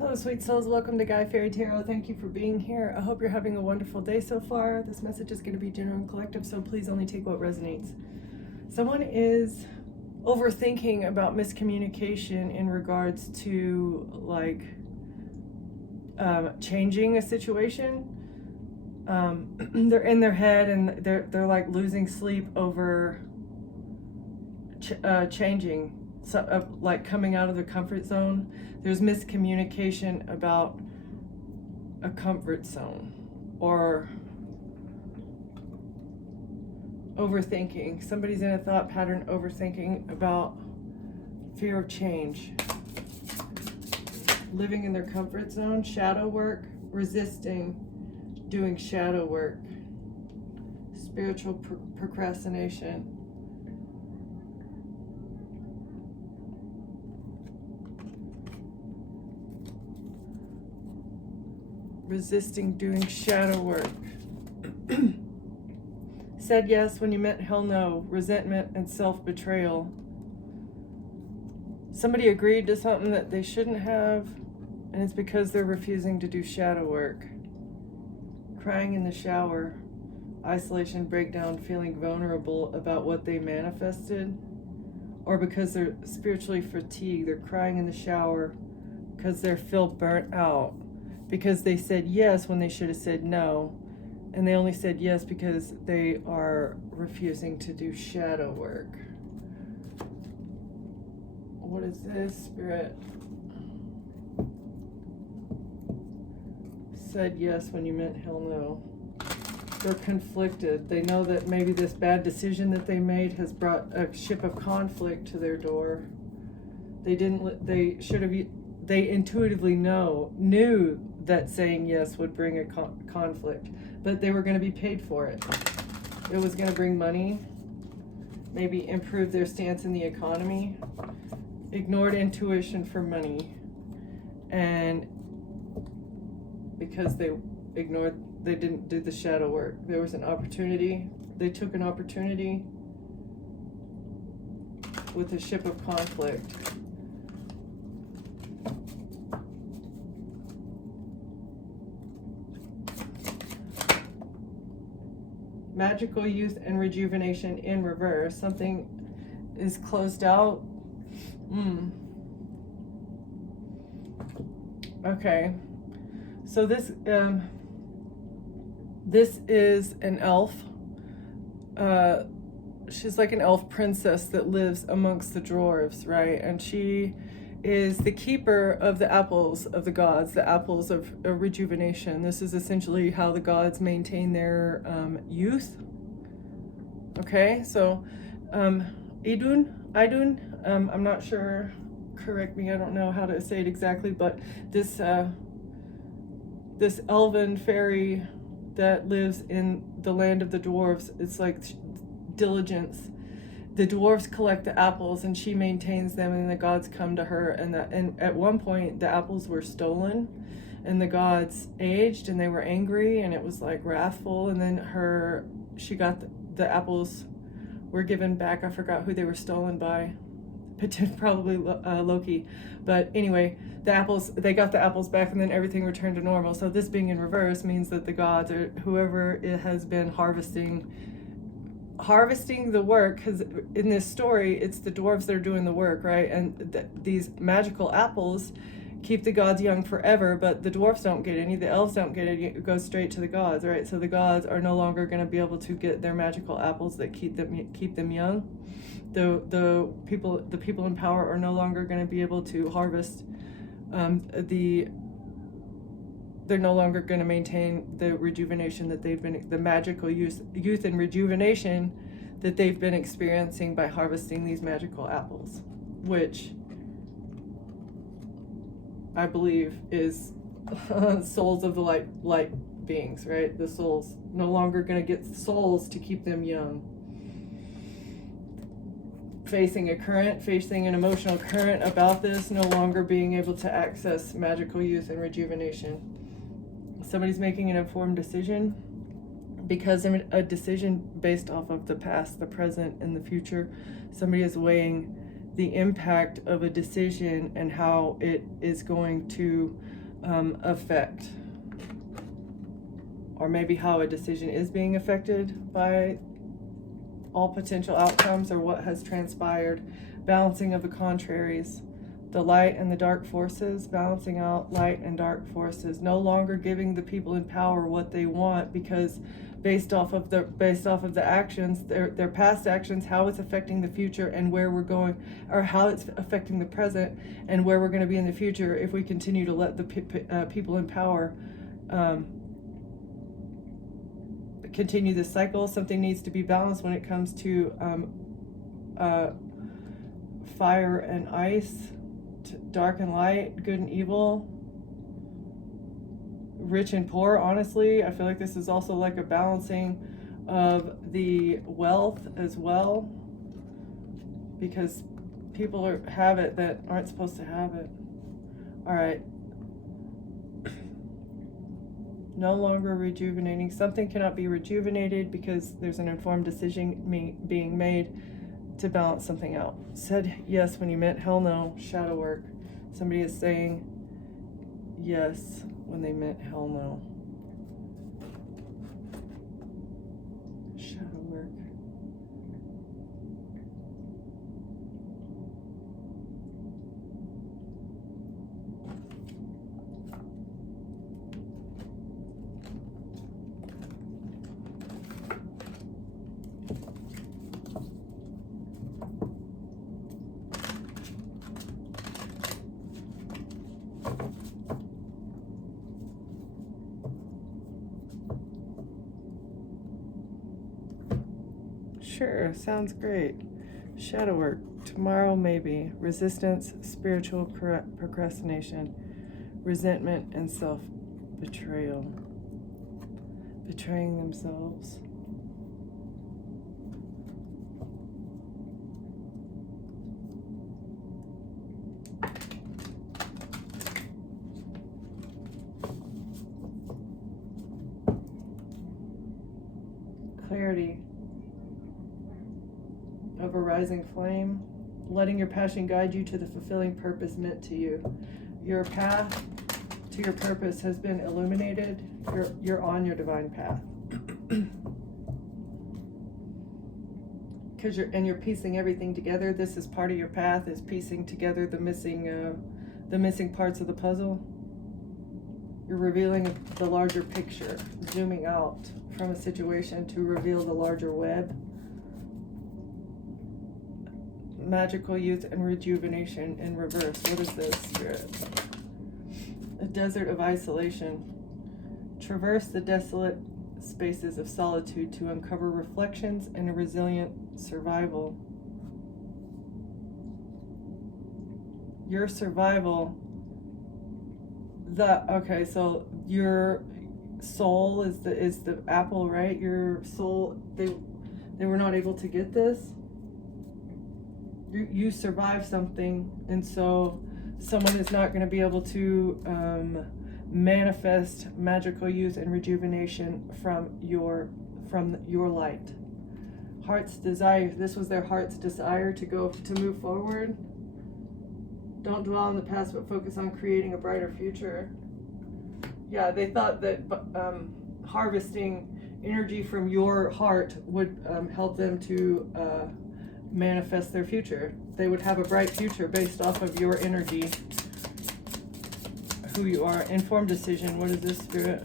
Hello, sweet souls. Welcome to Guy Fairy Tarot. Thank you for being here. I hope you're having a wonderful day so far. This message is going to be general and collective, so please only take what resonates. Someone is overthinking about miscommunication in regards to changing a situation. They're in their head and they're like losing sleep over changing. So, like coming out of their comfort zone. There's miscommunication about a comfort zone or overthinking. Somebody's in a thought pattern overthinking about fear of change. Living in their comfort zone, shadow work, resisting doing shadow work, spiritual procrastination. Resisting doing shadow work. Said yes when you meant hell no. Resentment and self-betrayal. Somebody agreed to something that they shouldn't have, and it's because they're refusing to do shadow work. Crying in the shower. Isolation, breakdown, feeling vulnerable about what they manifested. Or because they're spiritually fatigued. They're crying in the shower because they feel burnt out. Because they said yes when they should have said no. And they only said yes because they are refusing to do shadow work. What is this, Spirit? Said yes when you meant hell no. They're conflicted. They know that maybe this bad decision that they made has brought a ship of conflict to their door. They intuitively knew that saying yes would bring a conflict, but they were going to be paid for it. It was going to bring money, maybe improve their stance in the economy, ignored intuition for money, and because they didn't do the shadow work. There was an opportunity. They took an opportunity with a ship of conflict. Magical youth and rejuvenation in reverse. Something is closed out. Okay. So this is an elf. She's like an elf princess that lives amongst the dwarves, right? And she is the keeper of the apples of the gods, the apples of rejuvenation. This is essentially how the gods maintain their youth. Okay, so Idun, I'm not sure, correct me, I don't know how to say it exactly, but this elven fairy that lives in the land of the dwarves, it's like diligence. The dwarves collect the apples and she maintains them, and the gods come to her, and at one point the apples were stolen and the gods aged and they were angry and it was like wrathful, and then she got the apples were given back. I forgot who they were stolen by, probably Loki, but anyway, they got the apples back and then everything returned to normal. So this being in reverse means that the gods, or whoever it has been harvesting the work, because in this story it's the dwarves that are doing the work, right? And these magical apples keep the gods young forever, but the dwarves don't get any, the elves don't get any. It goes straight to the gods, right? So the gods are no longer going to be able to get their magical apples that keep them young. The people in power are no longer going to be able to harvest they're no longer going to maintain the rejuvenation that the magical youth and rejuvenation that they've been experiencing by harvesting these magical apples, which I believe is souls of the light beings, right? The souls no longer going to get souls to keep them young. Facing an emotional current about this, no longer being able to access magical youth and rejuvenation. Somebody's making an informed decision because of a decision based off of the past, the present, and the future. Somebody is weighing the impact of a decision and how it is going to affect, or maybe how a decision is being affected by all potential outcomes or what has transpired. Balancing of the contraries, the light and the dark forces, balancing out light and dark forces, no longer giving the people in power what they want, because based off of the actions, their past actions, how it's affecting the future and where we're going, or how it's affecting the present and where we're going to be in the future if we continue to let the people in power continue this cycle. Something needs to be balanced when it comes to fire and ice, dark and light, good and evil, rich and poor. Honestly, I feel like this is also like a balancing of the wealth as well, because people have it that aren't supposed to have it. All right. No longer rejuvenating. Something cannot be rejuvenated because there's an informed decision being made to balance something out. Said yes when you meant hell no. Shadow work. Somebody is saying yes when they meant hell no. Shadow work. Sure, sounds great. Shadow work. Tomorrow maybe. Resistance, spiritual procrastination, resentment, and self-betrayal. Betraying themselves. Clarity of a rising flame, letting your passion guide you to the fulfilling purpose meant to you. Your path to your purpose has been illuminated. You're on your divine path. Because you're piecing everything together. This is part of your path, is piecing together the missing parts of the puzzle. You're revealing the larger picture, zooming out from a situation to reveal the larger web. Magical youth and rejuvenation in reverse. What is this, Spirit? A desert of isolation. Traverse the desolate spaces of solitude to uncover reflections and a resilient survival. Your survival. Okay, so your soul is the apple, right? Your soul, they were not able to get this. You survive something, and so someone is not going to be able to manifest magical youth and rejuvenation from your light. Heart's desire. This was their heart's desire to move forward. Don't dwell on the past, but focus on creating a brighter future. Yeah, they thought that harvesting energy from your heart would help them to manifest their future. They would have a bright future based off of your energy, who you are. Informed decision. What is this, Spirit?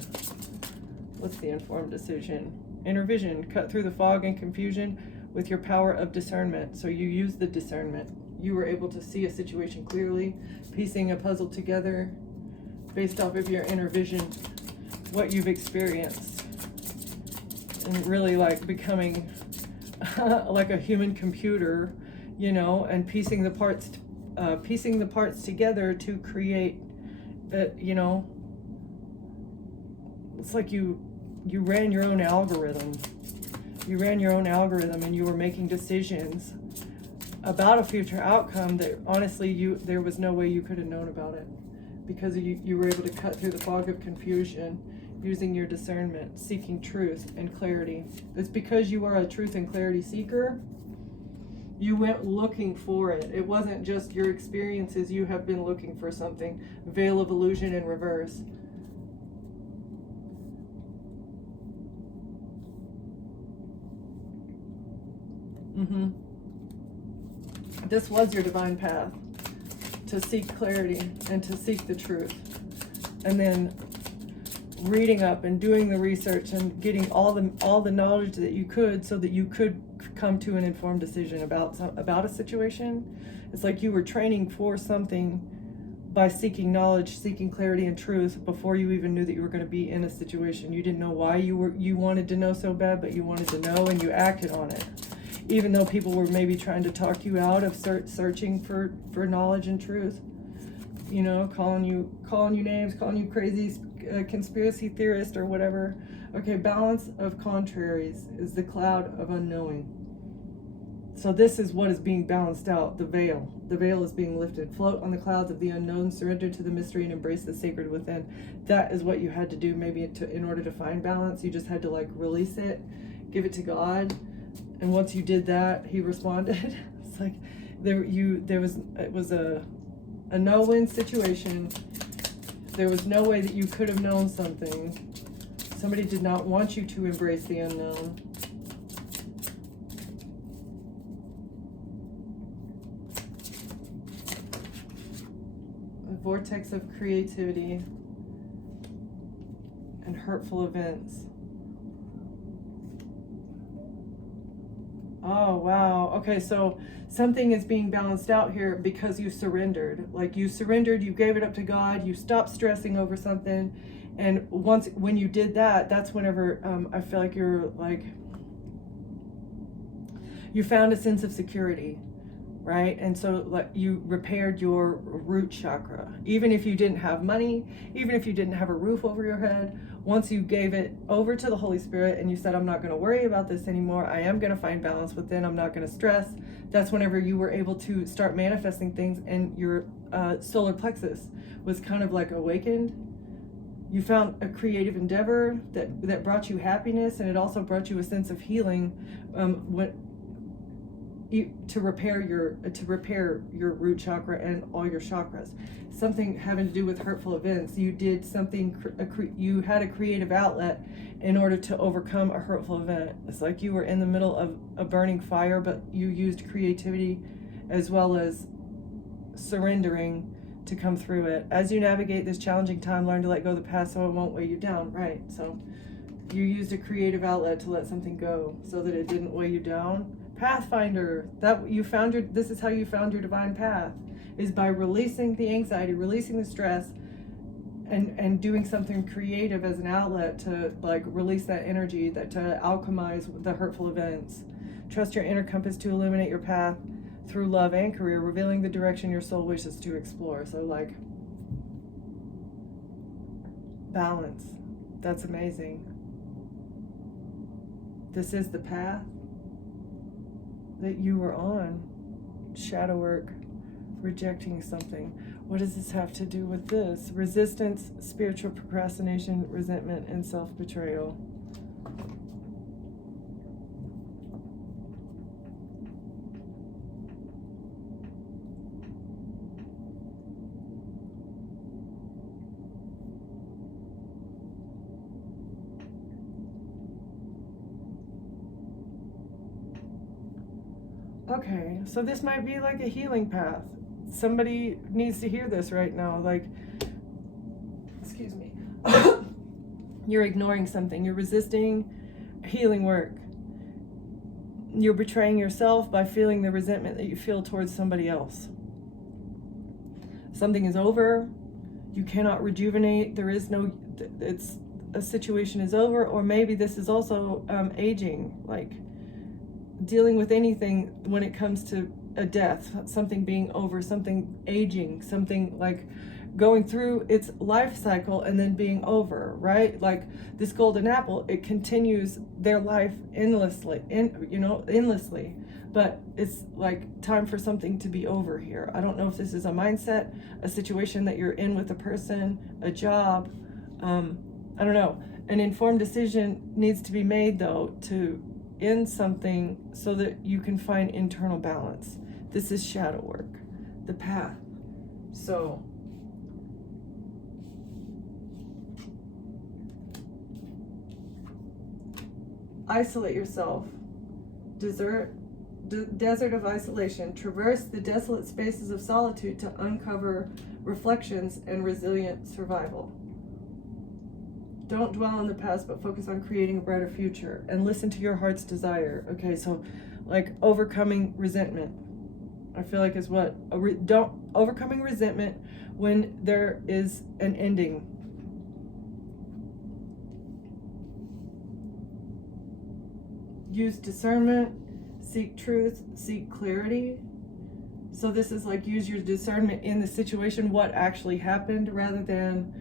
What's the informed decision? Inner vision. Cut through the fog and confusion with your power of discernment. So you use the discernment. You were able to see a situation clearly, piecing a puzzle together based off of your inner vision, what you've experienced, and really like becoming like a human computer, and piecing the parts together to create that. It's like you ran your own algorithm. You ran your own algorithm, and you were making decisions about a future outcome that honestly there was no way you could have known about it, because you were able to cut through the fog of confusion using your discernment, seeking truth and clarity. It's because you are a truth and clarity seeker You went looking for it. It wasn't just your experiences. You have been looking for something. Veil of illusion in reverse. This was your divine path, to seek clarity and to seek the truth. And then reading up and doing the research and getting all the knowledge that you could, so that you could come to an informed decision about a situation. It's like you were training for something by seeking knowledge, seeking clarity and truth before you even knew that you were going to be in a situation. You didn't know why you wanted to know so bad, but you wanted to know, and you acted on it. Even though people were maybe trying to talk you out of searching for knowledge and truth, you know, calling you names, calling you crazy conspiracy theorist or whatever. Okay, balance of contraries is the cloud of unknowing. So this is what is being balanced out, the veil. The veil is being lifted. Float on the clouds of the unknown, surrender to the mystery, and embrace the sacred within. That is what you had to do maybe in order to find balance. You just had to like release it, give it to God. And once you did that, he responded. It's like it was a no-win situation. There was no way that you could have known something. Somebody did not want you to embrace the unknown. A vortex of creativity and hurtful events. Oh, wow. Okay, so something is being balanced out here because you surrendered. Like you surrendered, you gave it up to God, you stopped stressing over something. And when you did that, that's whenever I feel like you're like, you found a sense of security, right? And so like you repaired your root chakra. Even if you didn't have money, even if you didn't have a roof over your head, once you gave it over to the Holy Spirit and you said, I'm not going to worry about this anymore, I am going to find balance within, I'm not going to stress, that's whenever you were able to start manifesting things, and your solar plexus was kind of like awakened. You found a creative endeavor that brought you happiness, and it also brought you a sense of healing to repair your root chakra and all your chakras. Something having to do with hurtful events. You did something, you had a creative outlet in order to overcome a hurtful event. It's like you were in the middle of a burning fire, but you used creativity as well as surrendering to come through it. As you navigate this challenging time, learn to let go of the past so it won't weigh you down. Right, so you used a creative outlet to let something go so that it didn't weigh you down. Pathfinder, this is how you found your divine path, is by releasing the anxiety, releasing the stress, and doing something creative as an outlet to like release that energy, that to alchemize the hurtful events. Trust your inner compass to illuminate your path through love and career, revealing the direction your soul wishes to explore. So like balance, that's amazing. This is the path that you were on. Shadow work, rejecting something. What does this have to do with this? Resistance, spiritual procrastination, resentment, and self-betrayal. Okay, so this might be like a healing path. Somebody needs to hear this right now. Like, excuse me. You're ignoring something. You're resisting healing work. You're betraying yourself by feeling the resentment that you feel towards somebody else. Something is over. You cannot rejuvenate. A situation is over, or maybe this is also aging, like dealing with anything when it comes to a death, something being over, something aging, something like going through its life cycle and then being over, right? Like this golden apple, it continues their life endlessly, but it's like time for something to be over here. I don't know if this is a mindset, a situation that you're in with a person, a job, I don't know. An informed decision needs to be made though to in something so that you can find internal balance. This is shadow work, the path. So isolate yourself. Desert of isolation. Traverse the desolate spaces of solitude to uncover reflections and resilient survival. Don't dwell on the past, but focus on creating a brighter future, and listen to your heart's desire. Okay, so like overcoming resentment, I feel like is what overcoming resentment when there is an ending. Use discernment, seek truth, seek clarity. So this is like use your discernment in the situation, what actually happened, rather than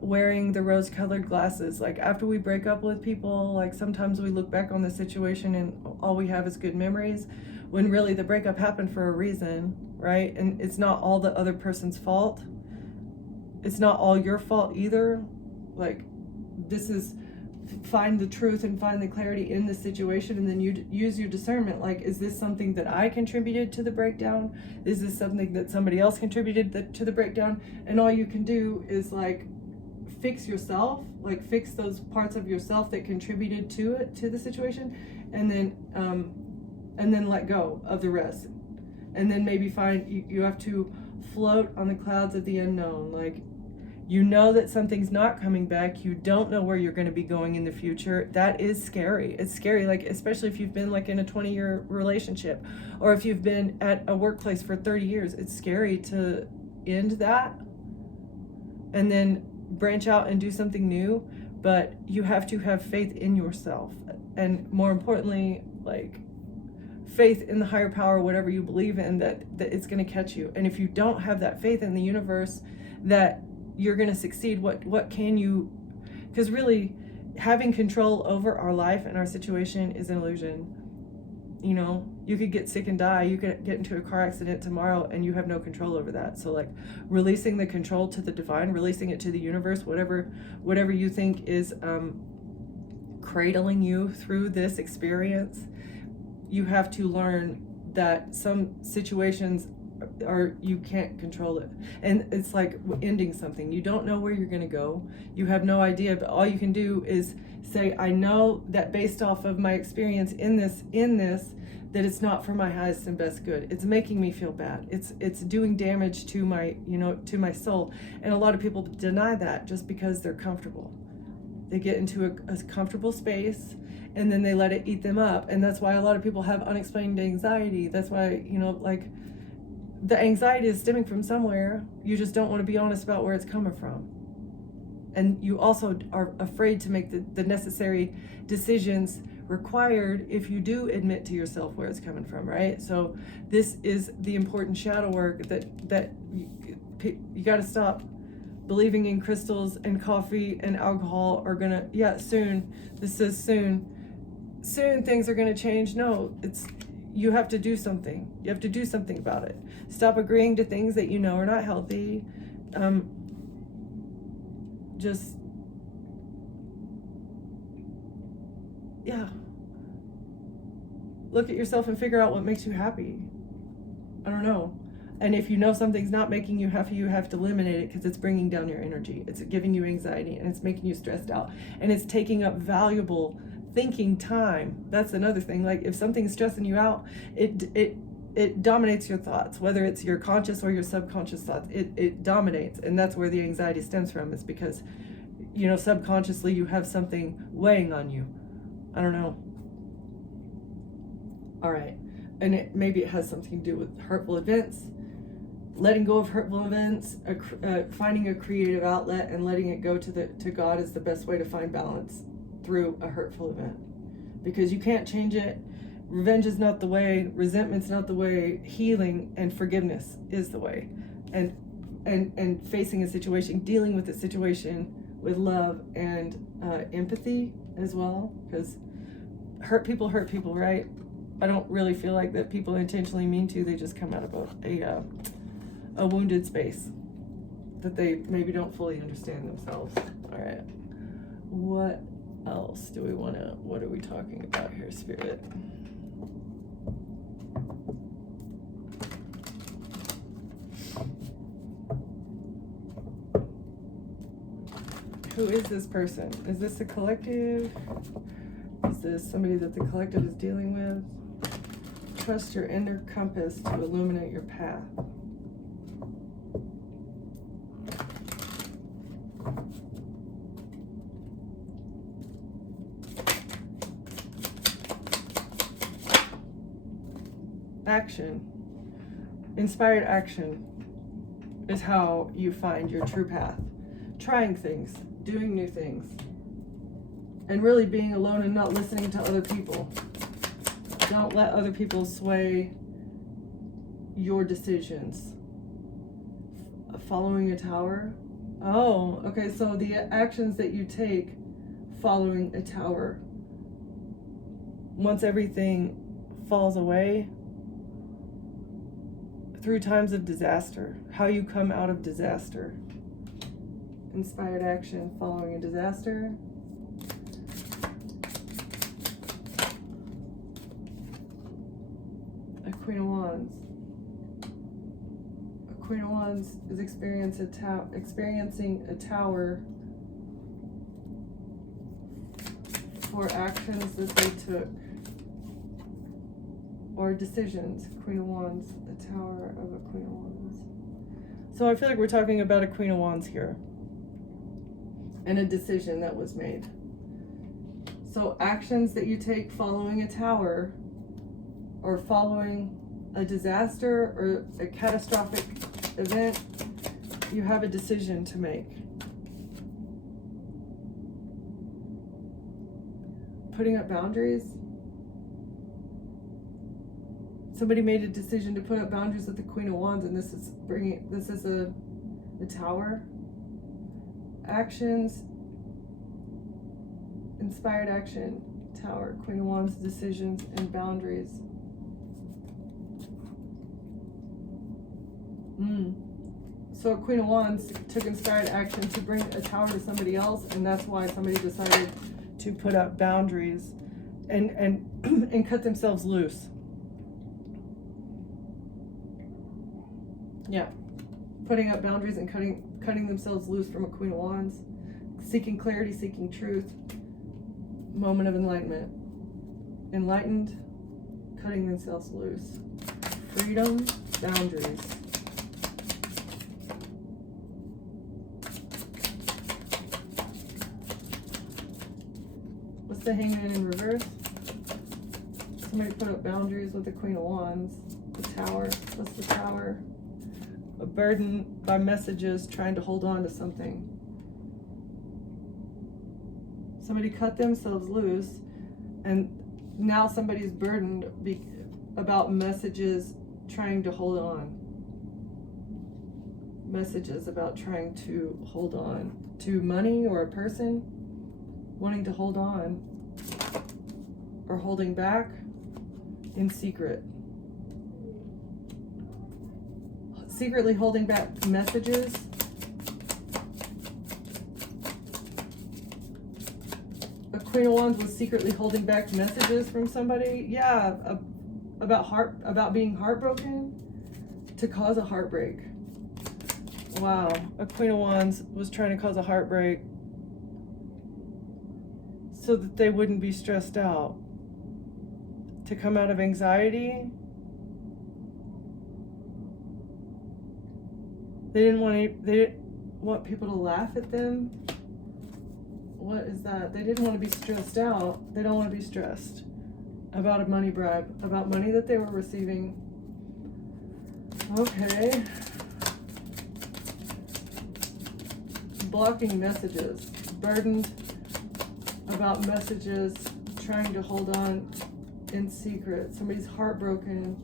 wearing the rose-colored glasses. Like after we break up with people, like sometimes we look back on the situation and all we have is good memories, when really the breakup happened for a reason, right? And it's not all the other person's fault. It's not all your fault either. Like this is find the truth and find the clarity in the situation, and then you use your discernment. Like, is this something that I contributed to the breakdown? Is this something that somebody else contributed to the breakdown? And all you can do is like fix yourself, like fix those parts of yourself that contributed to the situation, and then let go of the rest. And then maybe find you have to float on the clouds of the unknown. Like, you know that something's not coming back. You don't know where you're going to be going in the future. That is scary. It's scary, like especially if you've been like in a 20-year relationship, or if you've been at a workplace for 30 years. It's scary to end that and then branch out and do something new. But you have to have faith in yourself, and more importantly, like faith in the higher power, whatever you believe in, that it's going to catch you. And if you don't have that faith in the universe that you're going to succeed, what can you, because really having control over our life and our situation is an illusion. You know, you could get sick and die, you could get into a car accident tomorrow and you have no control over that. So like releasing the control to the divine, releasing it to the universe, whatever you think is cradling you through this experience. You have to learn that some situations or you can't control it, and it's like ending something. You don't know where you're going to go, you have no idea, but all you can do is say, I know that based off of my experience in this that it's not for my highest and best good. It's making me feel bad. It's doing damage to my, to my soul. And a lot of people deny that just because they're comfortable. They get into a comfortable space and then they let it eat them up. And that's why a lot of people have unexplained anxiety. That's why, like the anxiety is stemming from somewhere. You just don't want to be honest about where it's coming from. And you also are afraid to make the necessary decisions required if you do admit to yourself where it's coming from, right? So this is the important shadow work that you got to stop believing in crystals and coffee and alcohol are gonna, soon, this says soon things are gonna change. No, you have to do something. You have to do something about it. Stop agreeing to things that you know are not healthy. Look at yourself and figure out what makes you happy. I don't know. And if you know something's not making you happy, you have to eliminate it, because it's bringing down your energy. It's giving you anxiety and it's making you stressed out. And it's taking up valuable thinking time. That's another thing. Like if something's stressing you out, it dominates your thoughts, whether it's your conscious or your subconscious thoughts. It dominates. And that's where the anxiety stems from, is because, subconsciously you have something weighing on you. I don't know. All right. And maybe it has something to do with hurtful events. Letting go of hurtful events, finding a creative outlet and letting it go to God is the best way to find balance through a hurtful event, because you can't change it. Revenge is not the way. Resentment's not the way. Healing and forgiveness is the way. And facing a situation, dealing with the situation with love and empathy as well, because hurt people, right? I don't really feel like that people intentionally mean to. They just come out of a wounded space that they maybe don't fully understand themselves. All right. What else do we want to, what are we talking about here, Spirit? Who is this person? Is this a collective? Is this somebody that the collective is dealing with? Trust your inner compass to illuminate your path. Action. Inspired action is how you find your true path. Trying things, doing new things, and really being alone and not listening to other people. Don't let other people sway your decisions. Following a tower. Oh, okay, so the actions that you take following a tower, once everything falls away, through times of disaster, how you come out of disaster. Inspired action following a disaster. A Queen of Wands. A Queen of Wands is experiencing a tower for actions that they took or decisions. Queen of Wands, a tower of a Queen of Wands. So I feel like we're talking about a Queen of Wands here. And a decision that was made. So actions that you take following a tower or following a disaster or a catastrophic event, you have a decision to make. Putting up boundaries. Somebody made a decision to put up boundaries with the Queen of Wands, and this is a tower. Actions, inspired action, tower, Queen of Wands, decisions, and boundaries. So Queen of Wands took inspired action to bring a tower to somebody else, and that's why somebody decided to put up boundaries and cut themselves loose. Yeah. Putting up boundaries and cutting themselves loose from a Queen of Wands, seeking clarity, seeking truth, moment of enlightenment. Enlightened, cutting themselves loose. Freedom, boundaries. What's the Hangman in reverse? Somebody put up boundaries with the Queen of Wands. The Tower, what's the Tower? A burden by messages trying to hold on to something. Somebody cut themselves loose, and now somebody's burdened about messages trying to hold on. Messages about trying to hold on to money or a person, wanting to hold on or holding back in secret. Secretly holding back messages. A Queen of Wands was secretly holding back messages from somebody. Yeah, about being heartbroken to cause a heartbreak. Wow, a Queen of Wands was trying to cause a heartbreak so that they wouldn't be stressed out. To come out of anxiety. They didn't want people to laugh at them. What is that? They didn't want to be stressed out. They don't want to be stressed about a money bribe, about money that they were receiving. Okay. Blocking messages, burdened about messages, trying to hold on in secret. Somebody's heartbroken.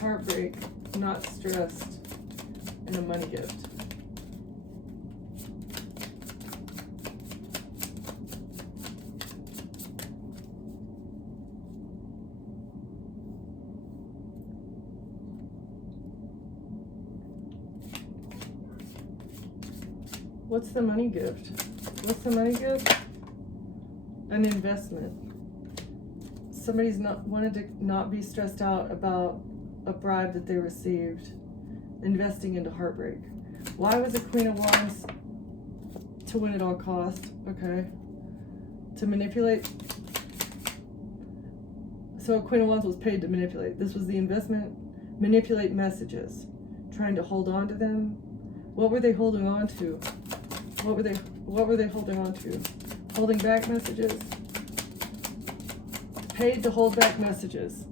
Heartbreak, not stressed, and a money gift. What's the money gift? What's the money gift? An investment. Somebody's not wanted to not be stressed out about a bribe that they received, investing into heartbreak. Why was a Queen of Wands to win at all costs? Okay. To manipulate. So a Queen of Wands was paid to manipulate. This was the investment. Manipulate messages. Trying to hold on to them. What were they holding on to? What were they holding on to? Holding back messages? Paid to hold back messages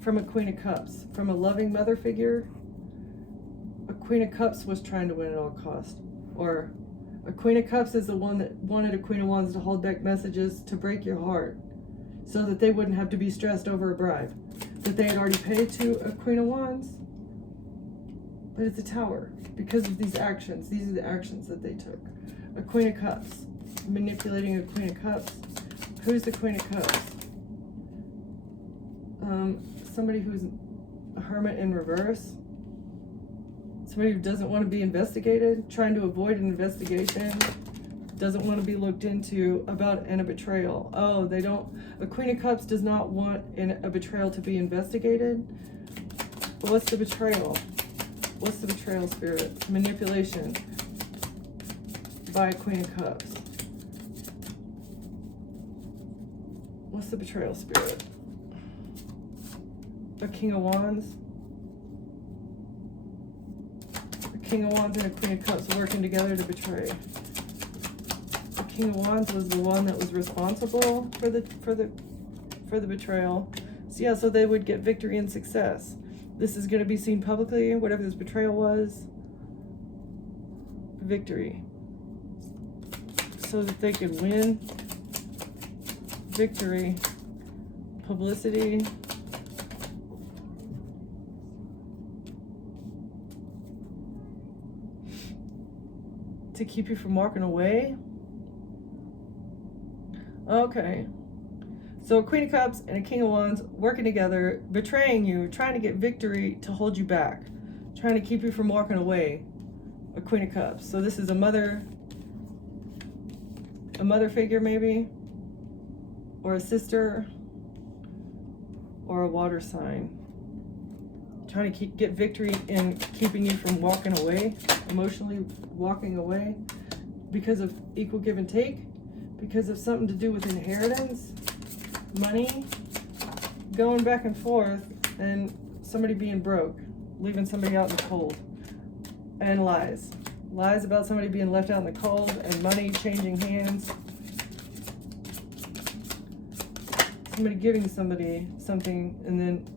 from a Queen of Cups. From a loving mother figure. A Queen of Cups was trying to win at all costs. Or a Queen of Cups is the one that wanted a Queen of Wands to hold back messages to break your heart, so that they wouldn't have to be stressed over a bribe that they had already paid to a Queen of Wands. But it's a Tower because of these actions. These are the actions that they took. A Queen of Cups, manipulating a Queen of Cups. Who's the Queen of Cups? Somebody who's a hermit in reverse. Somebody who doesn't want to be investigated, trying to avoid an investigation, doesn't want to be looked into about a betrayal. Oh, they don't. A Queen of Cups does not want a betrayal to be investigated. But what's the betrayal? What's the betrayal spirit? Manipulation by a Queen of Cups. What's the betrayal spirit? A King of Wands. A King of Wands and a Queen of Cups working together to betray. The King of Wands was the one that was responsible for the betrayal. So yeah, so they would get victory and success. This is going to be seen publicly, whatever this betrayal was. Victory. So that they could win. Victory. Publicity. To keep you from walking away. Okay. So a Queen of Cups and a King of Wands working together, betraying you, trying to get victory to hold you back, trying to keep you from walking away. A Queen of Cups. So this is a mother figure maybe, or a sister, or a water sign. Trying to get victory in keeping you from walking away, emotionally walking away, because of equal give and take, because of something to do with inheritance, money, going back and forth, and somebody being broke, leaving somebody out in the cold, and lies. Lies about somebody being left out in the cold, and money changing hands. Somebody giving somebody something and then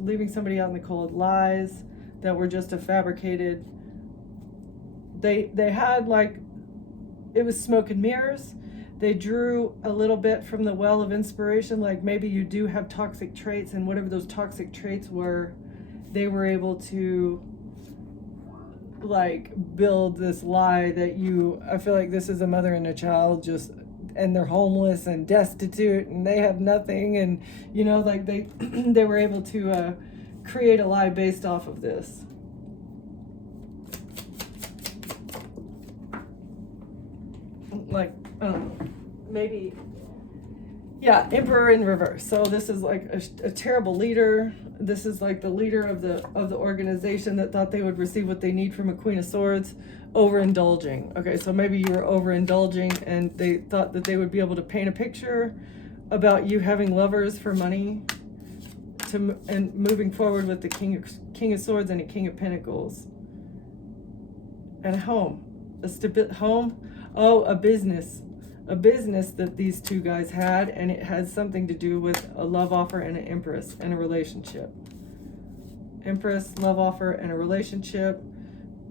leaving somebody out in the cold. Lies that were just a fabricated. They had, like, it was smoke and mirrors. They drew a little bit from the well of inspiration, like maybe you do have toxic traits, and whatever those toxic traits were, they were able to, like, build this lie that I feel like this is a mother and a child just, and they're homeless and destitute and they have nothing, and like they were able to create a lie based off of this. Like, maybe, yeah, Emperor in reverse. So this is like a terrible leader. This is like the leader of the organization that thought they would receive what they need from a Queen of Swords, overindulging. Okay, so maybe you were overindulging and they thought that they would be able to paint a picture about you having lovers for money and moving forward with the King of Swords and a King of Pentacles. And a home. Home. Oh, a business that these two guys had, and it has something to do with a love offer and an Empress and a relationship. Empress, love offer, and a relationship,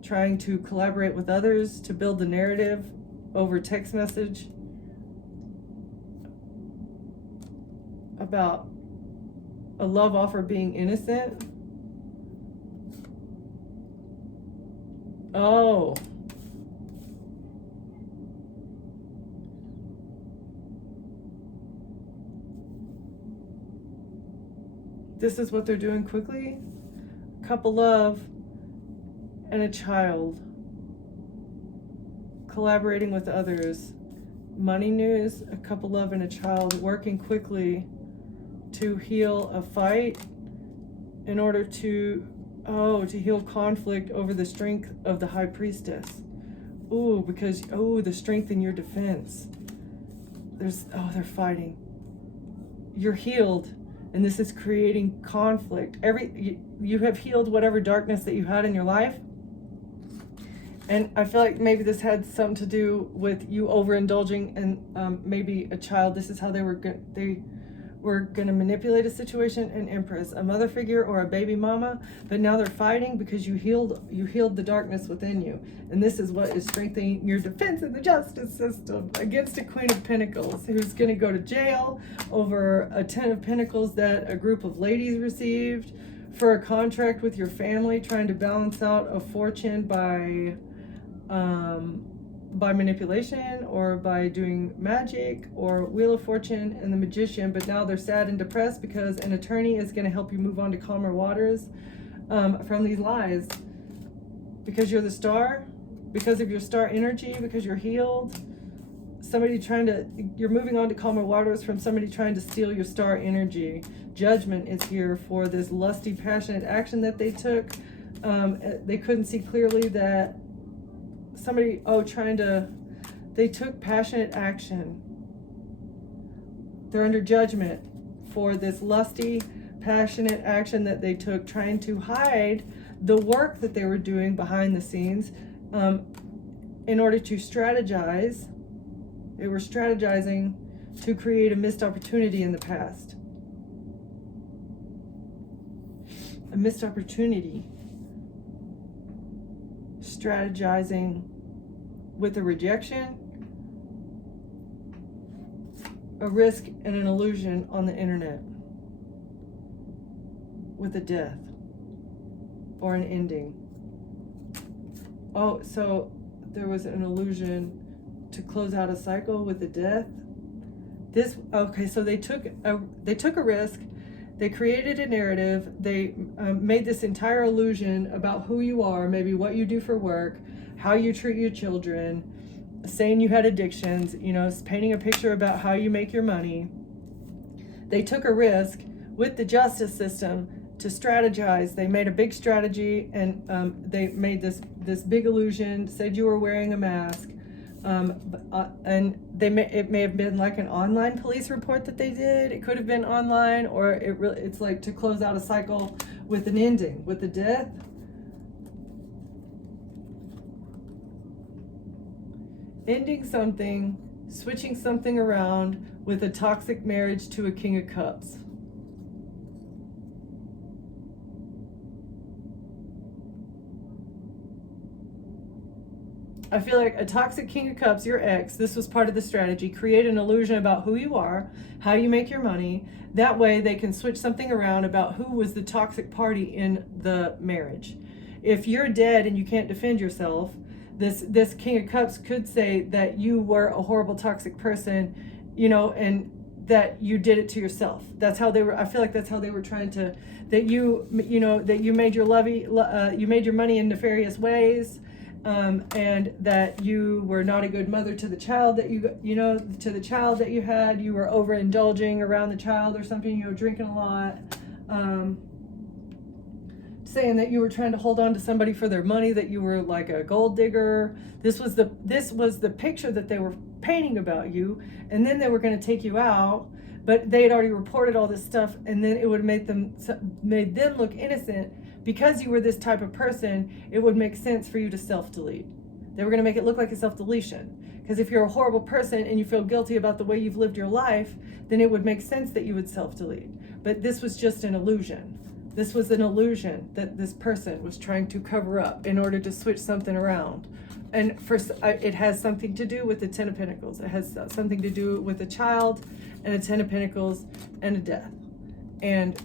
trying to collaborate with others to build the narrative over text message about a love offer being innocent. Oh. This is what they're doing quickly. Couple love and a child. collaborating with others. Money news, a couple, love, and a child working quickly to heal a fight in order to heal conflict over the strength of the high priestess. Because the strength in your defense. They're fighting. You're healed, and this is creating conflict. You have healed whatever darkness that you had in your life. And I feel like maybe this had something to do with you overindulging and maybe a child. This is how they were going to manipulate a situation, an empress, a mother figure, or a baby mama. But now they're fighting because you healed the darkness within you. And this is what is strengthening your defense in the justice system against a Queen of Pentacles who's going to go to jail over a Ten of Pentacles that a group of ladies received for a contract with your family, trying to balance out a fortune by manipulation or by doing magic, or Wheel of Fortune and the Magician. But now they're sad and depressed because an attorney is going to help you move on to calmer waters from these lies, because you're the star, because of your star energy, because you're healed. You're moving on to calmer waters from somebody trying to steal your star energy. Judgment is here for this lusty, passionate action that they took. They couldn't see clearly that they took passionate action. They're under judgment for this lusty, passionate action that they took, trying to hide the work that they were doing behind the scenes in order to strategize. They were strategizing to create a missed opportunity in the past. A missed opportunity. Strategizing with a rejection, a risk, and an illusion on the internet, with a death or an ending. So there was an illusion to close out a cycle with a death. So they took a risk. They created a narrative. They made this entire illusion about who you are, maybe what you do for work, how you treat your children, saying you had addictions, painting a picture about how you make your money. They took a risk with the justice system to strategize. They made a big strategy, and they made this big illusion, said you were wearing a mask. And it may have been like an online police report that they did. It could have been online, or it's like to close out a cycle with an ending, with a death. Ending something, switching something around with a toxic marriage to a King of Cups. I feel like a toxic King of Cups, your ex, this was part of the strategy. Create an illusion about who you are, how you make your money. That way they can switch something around about who was the toxic party in the marriage. If you're dead and you can't defend yourself, this King of Cups could say that you were a horrible, toxic person, and that you did it to yourself. That's how they were. I feel like that's how they were trying to, that you made you made your money in nefarious ways. And that you were not a good mother to the child that to the child that you had. You were overindulging around the child or something. You were drinking a lot. Saying that you were trying to hold on to somebody for their money, that you were like a gold digger. This was the picture that they were painting about you, and then they were going to take you out. But they had already reported all this stuff, and then it would have made them look innocent. Because you were this type of person, it would make sense for you to self-delete. They were going to make it look like a self-deletion. Because if you're a horrible person and you feel guilty about the way you've lived your life, then it would make sense that you would self-delete. But this was just an illusion. This was an illusion that this person was trying to cover up in order to switch something around. And it has something to do with the Ten of Pentacles. It has something to do with a child and a Ten of Pentacles and a death. And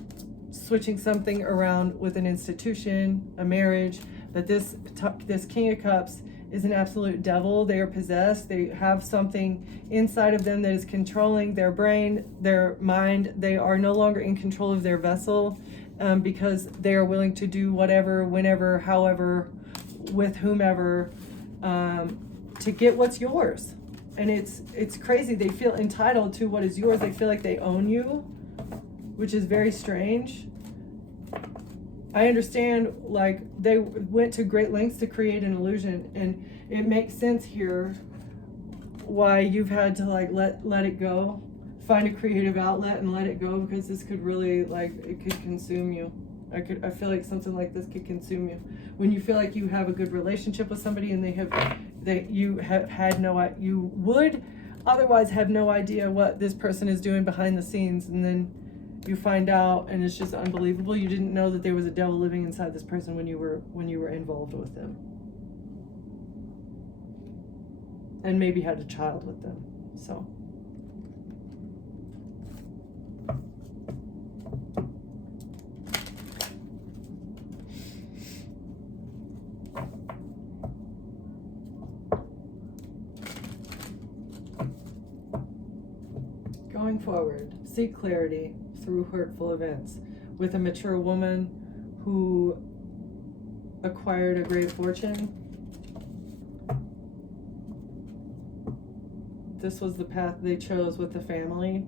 switching something around with an institution, a marriage, that this King of Cups is an absolute devil. They are possessed. They have something inside of them that is controlling their brain, their mind. They are no longer in control of their vessel because they are willing to do whatever, whenever, however, with whomever, to get what's yours. And it's crazy. They feel entitled to what is yours. They feel like they own you, which is very strange. I understand, like, they went to great lengths to create an illusion, and it makes sense here why you've had to, like, let it go, find a creative outlet and let it go, because this could really, like, it could consume you. I feel like something like this could consume you. When you feel like you have a good relationship with somebody and you would otherwise have no idea what this person is doing behind the scenes, and then you find out and it's just unbelievable. You didn't know that there was a devil living inside this person when you were involved with them, and maybe had a child with them. So going forward, seek clarity through hurtful events with a mature woman who acquired a great fortune. This was the path they chose with the family.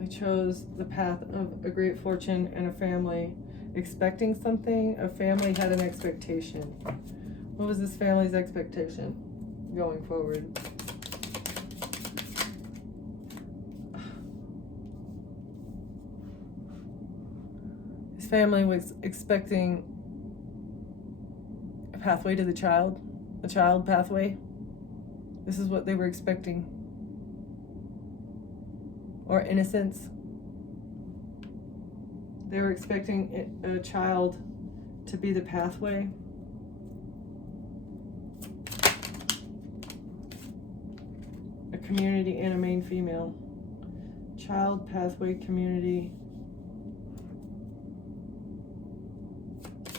They chose the path of a great fortune and a family, expecting something. A family had an expectation. What was this family's expectation going forward? His family was expecting a pathway to the child, a child pathway. This is what they were expecting. Or innocence. They were expecting a child to be the pathway. A community and a main female. Child, pathway, community.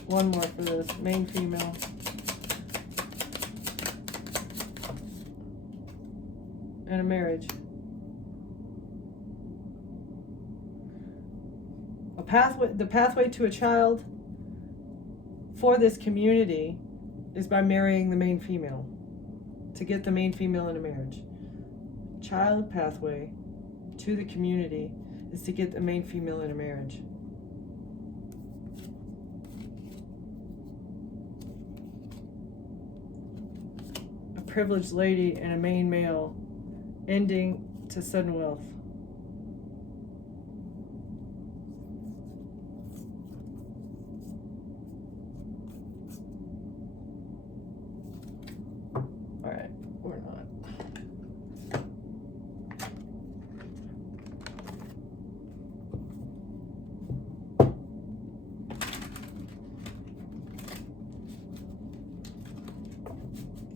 One more for this. Main female. And a marriage. The pathway to a child for this community is by marrying the main female, to get the main female in a marriage. Child pathway to the community is to get the main female in a marriage. A privileged lady and a main male, ending to sudden wealth. Alright, we're not.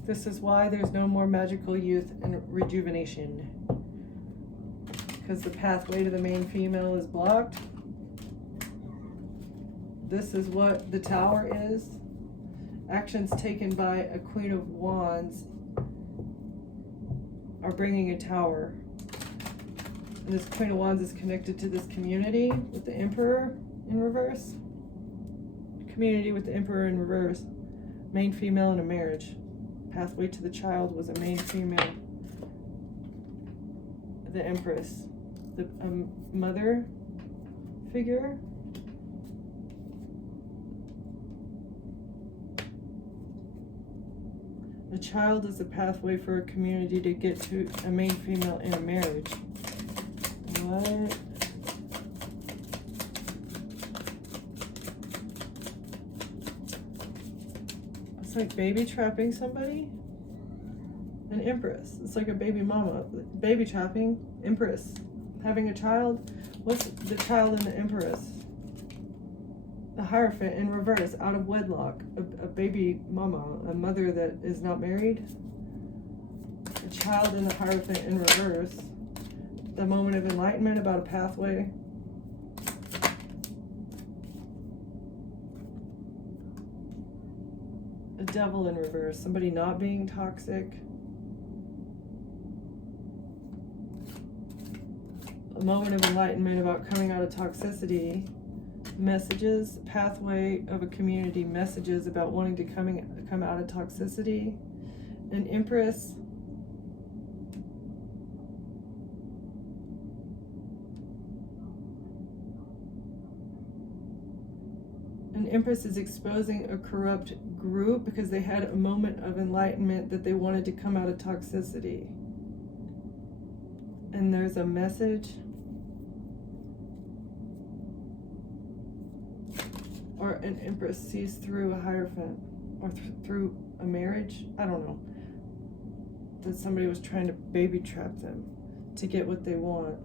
This is why there's no more magical youth and rejuvenation. Because the pathway to the main female is blocked. This is what the Tower is. Actions taken by a Queen of Wands are bringing a Tower. And this Queen of Wands is connected to this community with the Emperor in reverse. Community with the Emperor in reverse. Main female in a marriage. Pathway to the child was a main female. The Empress. The mother figure. The child is a pathway for a community to get to a main female in a marriage. What? It's like baby trapping somebody. An Empress. It's like a baby mama. Baby trapping. Empress. Having a child. What's the child in the Empress? The Hierophant in reverse, out of wedlock. A baby mama, a mother that is not married. A child in the Hierophant in reverse. The moment of enlightenment about a pathway. A devil in reverse, somebody not being toxic. A moment of enlightenment about coming out of toxicity. Messages, pathway of a community, messages about wanting to come out of toxicity. An Empress. An Empress is exposing a corrupt group because they had a moment of enlightenment that they wanted to come out of toxicity. And there's a message. Or an Empress sees through a Hierophant, or through a marriage. I don't know. That somebody was trying to baby trap them to get what they want.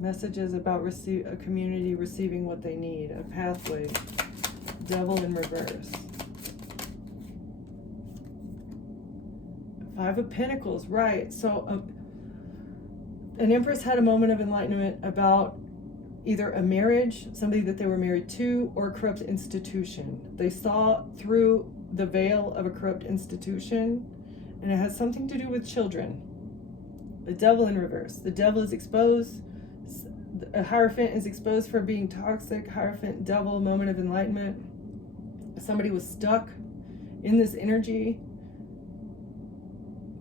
Messages about a community receiving what they need. A pathway. Devil in reverse. Five of Pentacles, right. So an Empress had a moment of enlightenment about either a marriage, somebody that they were married to, or a corrupt institution. They saw through the veil of a corrupt institution, and it has something to do with children. The Devil in reverse. The Devil is exposed. A Hierophant is exposed for being toxic. Hierophant, Devil, moment of enlightenment. Somebody was stuck in this energy,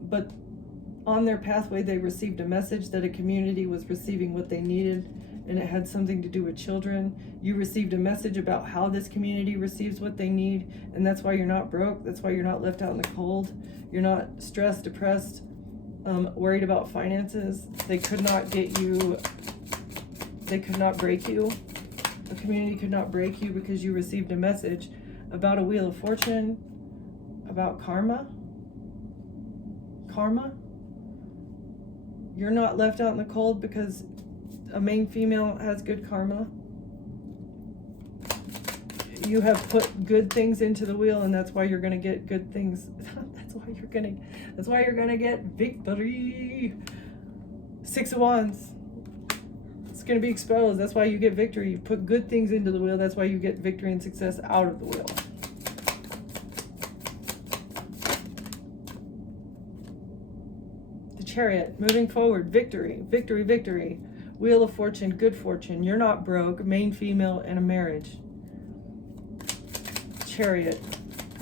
but on their pathway they received a message that a community was receiving what they needed, and it had something to do with children. You received a message about how this community receives what they need, and that's why you're not broke. That's why you're not left out in the cold. You're not stressed, depressed, worried about finances. They could not get you, they could not break you. The community could not break you because you received a message about a Wheel of Fortune, about karma. Karma. You're not left out in the cold because a main female has good karma. You have put good things into the wheel, and that's why you're going to get good things. That's why you're going to get victory. Six of Wands. It's going to be exposed. That's why you get victory. You put good things into the wheel. That's why you get victory and success out of the wheel. The Chariot, moving forward, victory, victory, victory. Wheel of Fortune, good fortune. You're not broke. Main female and a marriage. Chariot,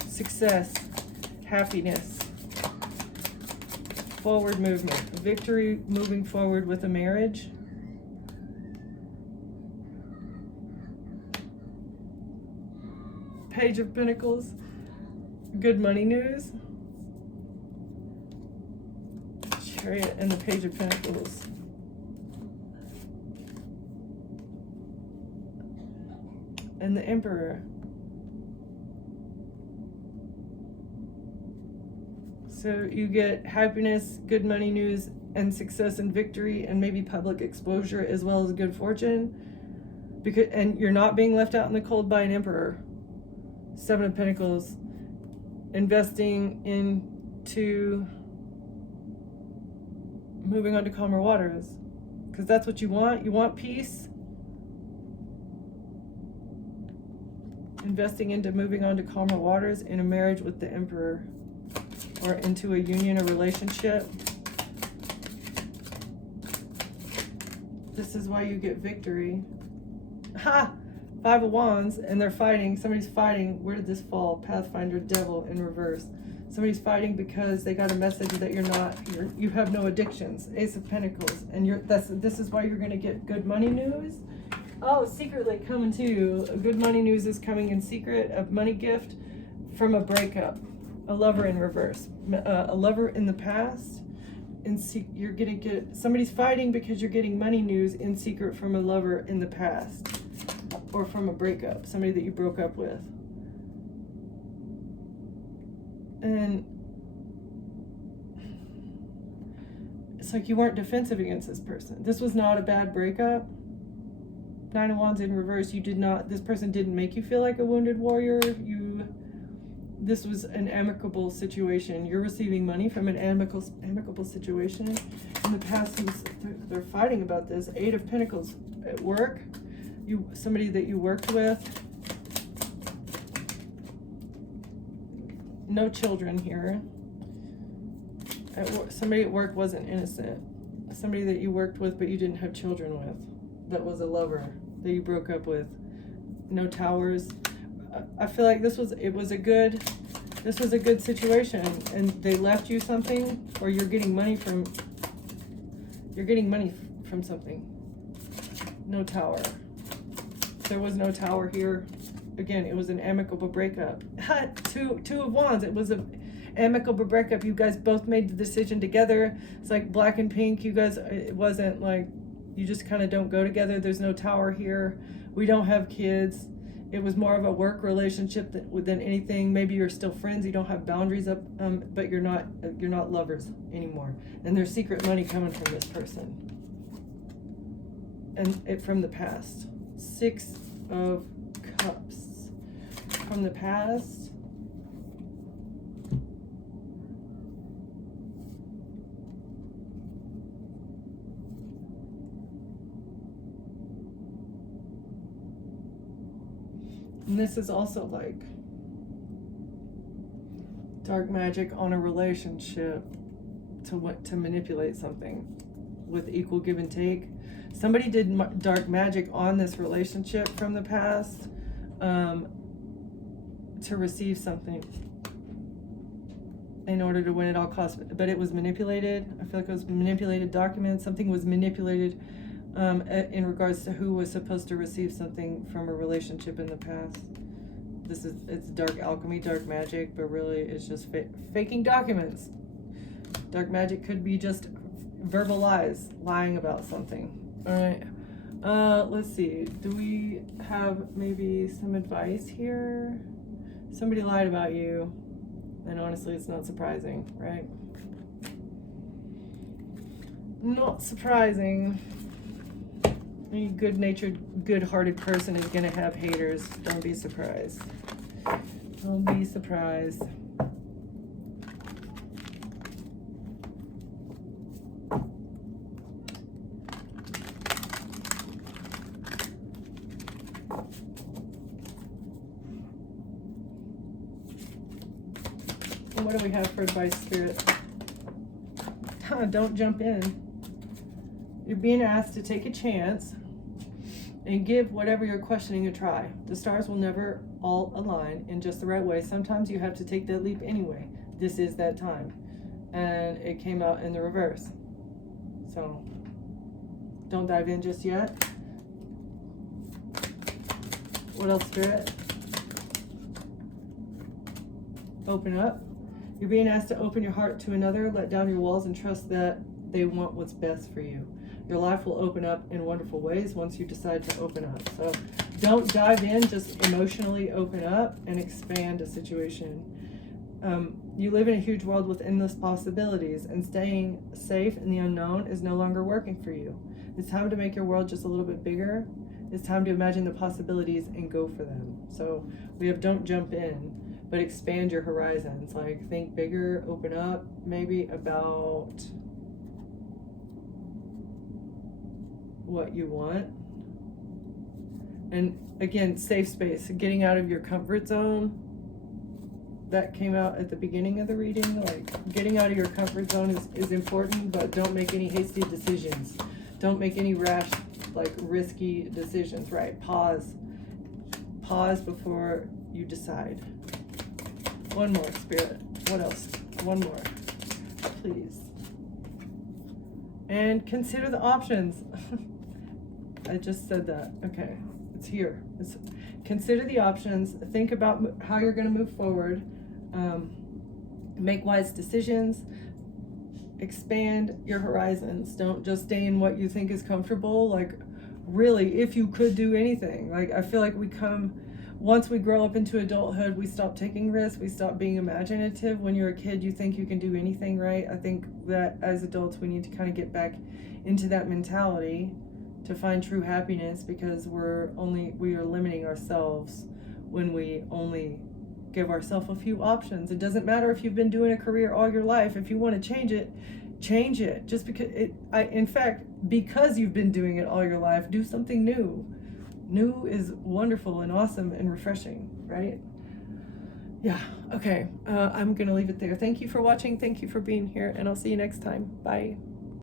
success, happiness, forward movement, victory, moving forward with a marriage. Page of Pentacles, good money news. Chariot and the Page of Pentacles. And the Emperor. So you get happiness, good money news, and success and victory, and maybe public exposure as well as good fortune. And you're not being left out in the cold by an Emperor. Seven of Pentacles. Investing into moving on to calmer waters. Because that's what you want. You want peace. Investing into moving on to calmer waters in a marriage with the Emperor, or into a union or relationship. This is why you get victory. Ha! Five of Wands, and they're fighting. Somebody's fighting. Where did this fall? Pathfinder, Devil in reverse. Somebody's fighting because they got a message that you have no addictions. Ace of Pentacles, and this is why you're going to get good money news. Oh, secretly coming to you. Good money news is coming in secret. A money gift from a breakup. A lover in reverse. A lover in the past. You're gonna get, somebody's fighting because you're getting money news in secret from a lover in the past, or from a breakup, somebody that you broke up with. And it's like you weren't defensive against this person. This was not a bad breakup. Nine of Wands in reverse. This person didn't make you feel like a wounded warrior. This was an amicable situation. You're receiving money from an amicable situation. In the past, they're fighting about this. Eight of Pentacles at work. Somebody that you worked with. No children here. Somebody at work wasn't innocent. Somebody that you worked with but you didn't have children with. that was a lover that you broke up with. No towers. I feel like this was a good situation, and they left you something, or you're getting money from something. No tower. There was no tower here. Again, it was an amicable breakup. Two of Wands. It was an amicable breakup. You guys both made the decision together. It's like Black and Pink. You guys, it wasn't like you just kind of don't go together. There's no tower here. We don't have kids. It was more of a work relationship than anything. Maybe you're still friends. You don't have boundaries up, but you're not lovers anymore. And there's secret money coming from this person, and it from the past. 6 of Cups from the past. And this is also like dark magic on a relationship to manipulate something with equal give and take. Somebody did dark magic on this relationship from the past to receive something in order to win at all costs. But it was manipulated. I feel like it was manipulated documents. Something was manipulated in regards to who was supposed to receive something from a relationship in the past. It's dark alchemy, dark magic, but really it's just faking documents. Dark magic could be just verbal lies, lying about something. All right. Let's see. Do we have maybe some advice here? Somebody lied about you, and honestly, it's not surprising, right? Not surprising. Any good-natured, good-hearted person is gonna have haters. Don't be surprised. Don't be surprised. And what do we have for advice, Spirit? Don't jump in. You're being asked to take a chance and give whatever you're questioning a try. The stars will never all align in just the right way. Sometimes you have to take that leap anyway. This is that time. And it came out in the reverse. So don't dive in just yet. What else, Spirit? Open up. You're being asked to open your heart to another, let down your walls, and trust that they want what's best for you. Your life will open up in wonderful ways once you decide to open up. So don't dive in, just emotionally open up and expand a situation. You live in a huge world with endless possibilities, and staying safe in the unknown is no longer working for you. It's time to make your world just a little bit bigger. It's time to imagine the possibilities and go for them. So we have don't jump in, but expand your horizons. Like think bigger, open up, maybe about what you want. And again, safe space, getting out of your comfort zone. That came out at the beginning of the reading. Like getting out of your comfort zone is important, but don't make any hasty decisions. Don't make any rash, like risky decisions, right? Pause before you decide. One more, Spirit. What else? One more, please. And consider the options. I just said that. Okay, it's here. Consider the options. Think about how you're going to move forward. Make wise decisions. Expand your horizons. Don't just stay in what you think is comfortable. Like, really, if you could do anything. Like, I feel like once we grow up into adulthood, we stop taking risks. We stop being imaginative. When you're a kid, you think you can do anything, right? I think that as adults, we need to kind of get back into that mentality to find true happiness, because we are limiting ourselves when we only give ourselves a few options. It doesn't matter if you've been doing a career all your life. If you want to change it, change it. Just because because you've been doing it all your life, do something new. New is wonderful and awesome and refreshing, right? Yeah, okay. I'm gonna leave it there. Thank you for watching. Thank you for being here, and I'll see you next time. Bye.